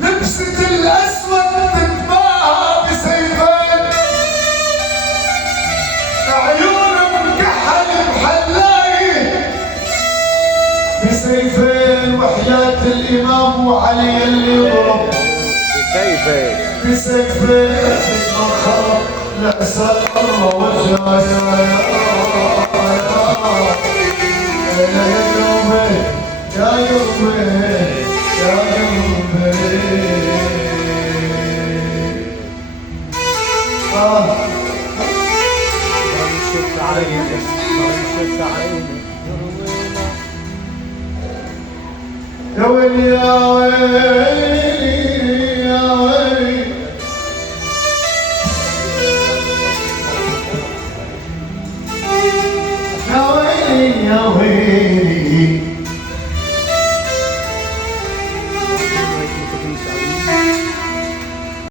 لبست الاسود تتباهى بسيفين، عيون مكحل بحلاقي بسيفين، وحياة الامام وعلي اللي يضرب بسيفين ما خلق لأسأل الله وجهه يا قلبي يا قلبي يا قلبي. رمشت عينك رمشت عينك يا ويلي يا ويلي